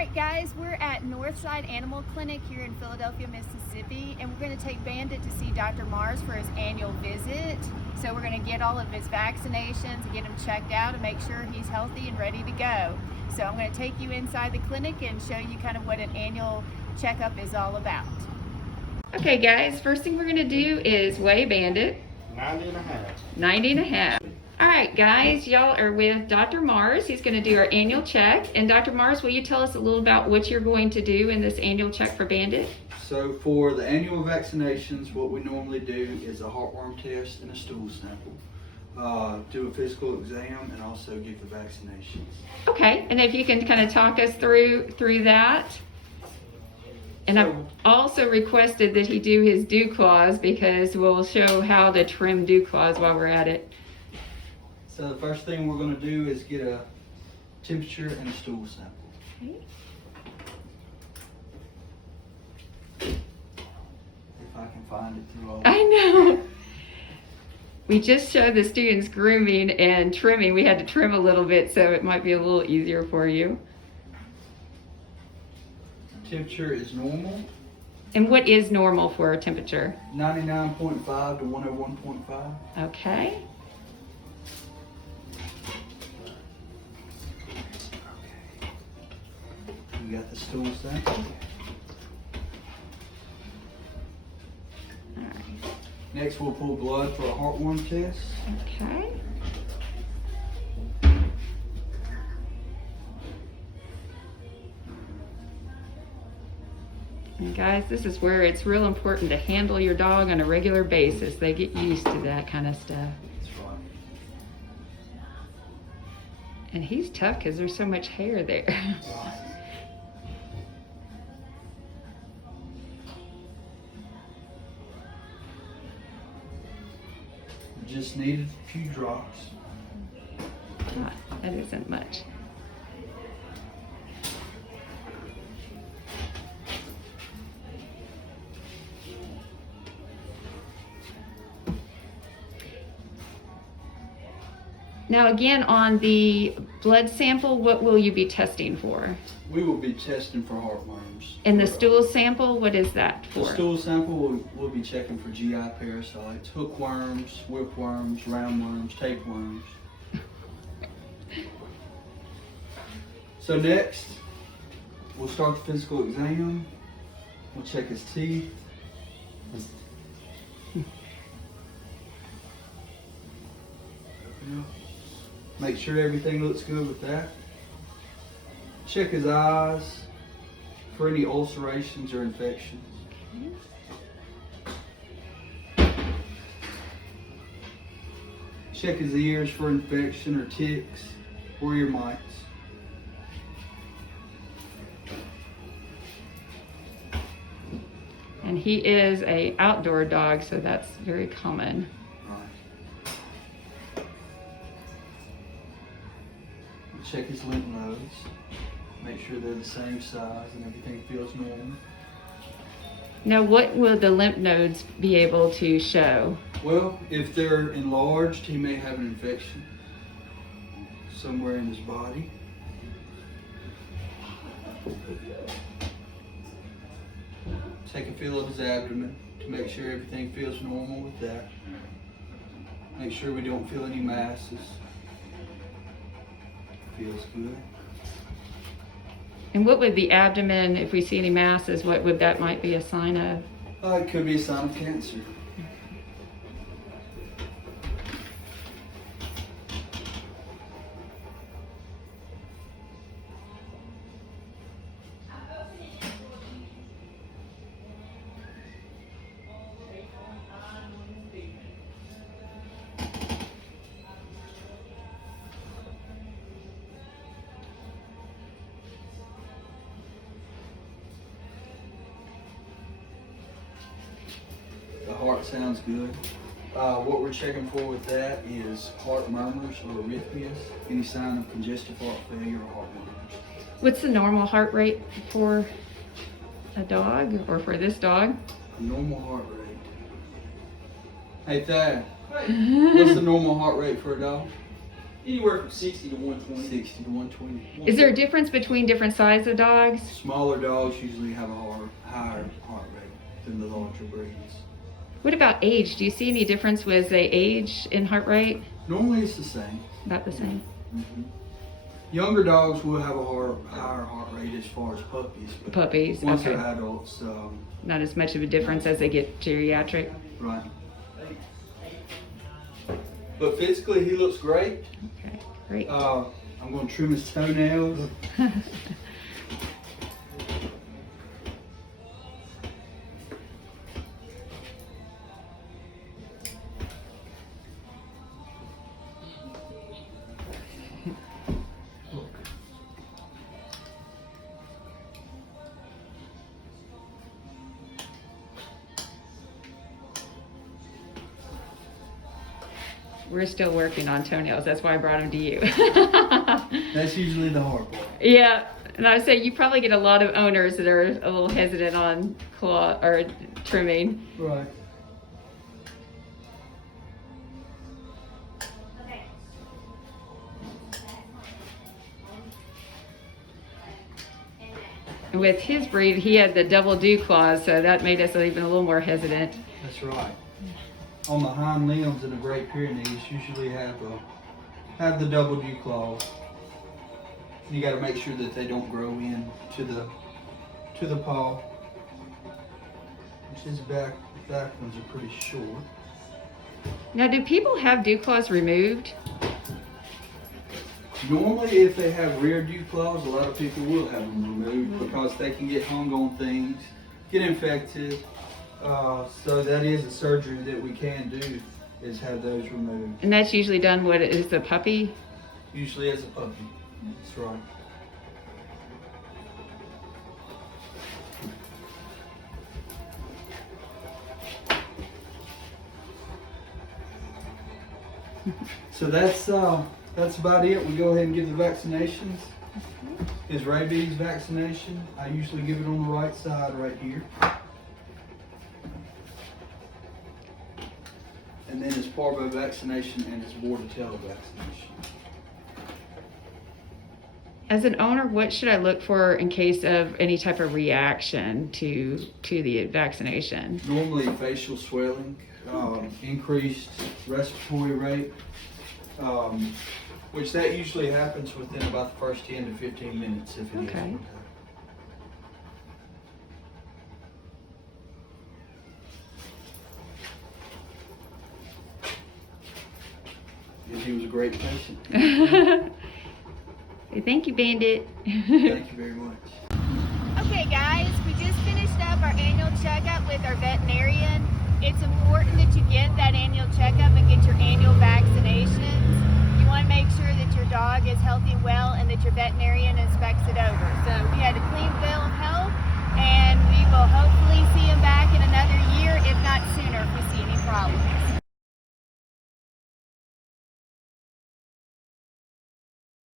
Alright guys, we're at Northside Animal Clinic here in Philadelphia, Mississippi, and we're going to take Bandit to see Dr. Mars for his annual visit. So we're going to get all of his vaccinations and get him checked out and make sure he's healthy and ready to go. So I'm going to take you inside the clinic and show you kind of what an annual checkup is all about. Okay guys, first thing we're going to do is weigh Bandit. 90 and a half. 90 and a half. Alright guys, y'all are with Dr. Mars. He's going to do our annual check. And Dr. Mars, will you tell us a little about what you're going to do in this annual check for Bandit? So for the annual vaccinations, what we normally do is a heartworm test and a stool sample. Do a physical exam and also give the vaccinations. Okay, and if you can kind of talk us through that. And I've also requested that he do his dew claws because we'll show how to trim dew claws while we're at it. So the first thing we're going to do is get a temperature and a stool sample. Okay. If I can find it through all. I know. We just showed the students grooming and trimming. We had to trim a little bit, so it might be a little easier for you. Temperature is normal. And what is normal for a temperature? 99.5 to 101.5. Okay. We got the stool sample. All right. Next we'll pull blood for a heartworm test. Okay. And guys, this is where it's real important to handle your dog on a regular basis. They get used to that kind of stuff. That's right. And he's tough because there's so much hair there. We just needed a few drops. That isn't much. Now again, on the blood sample, what will you be testing for? We will be testing for heartworms. And the stool sample, what is that The for? stool sample, we'll be checking for GI parasites, hookworms, whipworms, roundworms, tapeworms. So next, we'll start the physical exam. We'll check his teeth. Make sure everything looks good with that. Check his eyes for any ulcerations or infections. Check his ears for infection or ticks or ear mites. And he is an outdoor dog, so that's very common. Check his lymph nodes, make sure they're the same size and everything feels normal. Now, what will the lymph nodes be able to show? Well, if they're enlarged, he may have an infection somewhere in his body. Take a feel of his abdomen to make sure everything feels normal with that. Make sure we don't feel any masses. Feels good. And what would the abdomen, if we see any masses, what would that might be a sign of? It could be a sign of cancer. The heart sounds good. What we're checking for with that is heart murmurs or arrhythmias, any sign of congestive heart failure or heart murmurs. What's the normal heart rate for a dog or for this dog? A normal heart rate. Hey Thad, what's the normal heart rate for a dog? Anywhere from 60 to 120. 60 to 120. Is there a difference between different sizes of dogs? Smaller dogs usually have a higher heart rate than the larger breeds. What about age? Do you see any difference with the age in heart rate? Normally it's the same. About the same. Mm-hmm. Younger dogs will have a higher heart rate as far as puppies. But Puppies, once okay. they're adults, Not as much of a difference as they get geriatric. right. But physically, he looks great. Okay, great. I'm going to trim his toenails. We're still working on toenails. That's why I brought them to you. That's usually the hard part. Yeah, and I say you probably get a lot of owners that are a little hesitant on claw or trimming. Right. And with his breed, he had the double dew claws, so that made us even a little more hesitant. That's right. On the hind limbs in the Great Pyrenees, usually have the double dew claws. You got to make sure that they don't grow in to the paw. Which his back ones are pretty short. Now, do people have dew claws removed? Normally, if they have rear dew claws, a lot of people will have them removed because they can get hung on things, get infected. So that is a surgery that we can do, is have those removed. And that's usually done what is the puppy? Usually as a puppy. That's right. So that's about it. We go ahead and give the vaccinations. His rabies vaccination, I usually give it on the right side right here. And then his parvo vaccination and his bordetella vaccination. As an owner, what should I look for in case of any type of reaction to the vaccination? Normally facial swelling, increased respiratory rate, which that usually happens within about the first 10 to 15 minutes if it is. Okay. And he was a great patient. Thank you, Bandit. Thank you very much. Okay guys, we just finished up our annual checkup with our veterinarian. It's important that you get that annual checkup and get your annual vaccinations. You want to make sure that your dog is healthy and well and that your veterinarian inspects it over. So we had a clean bill of health and we will hopefully see him back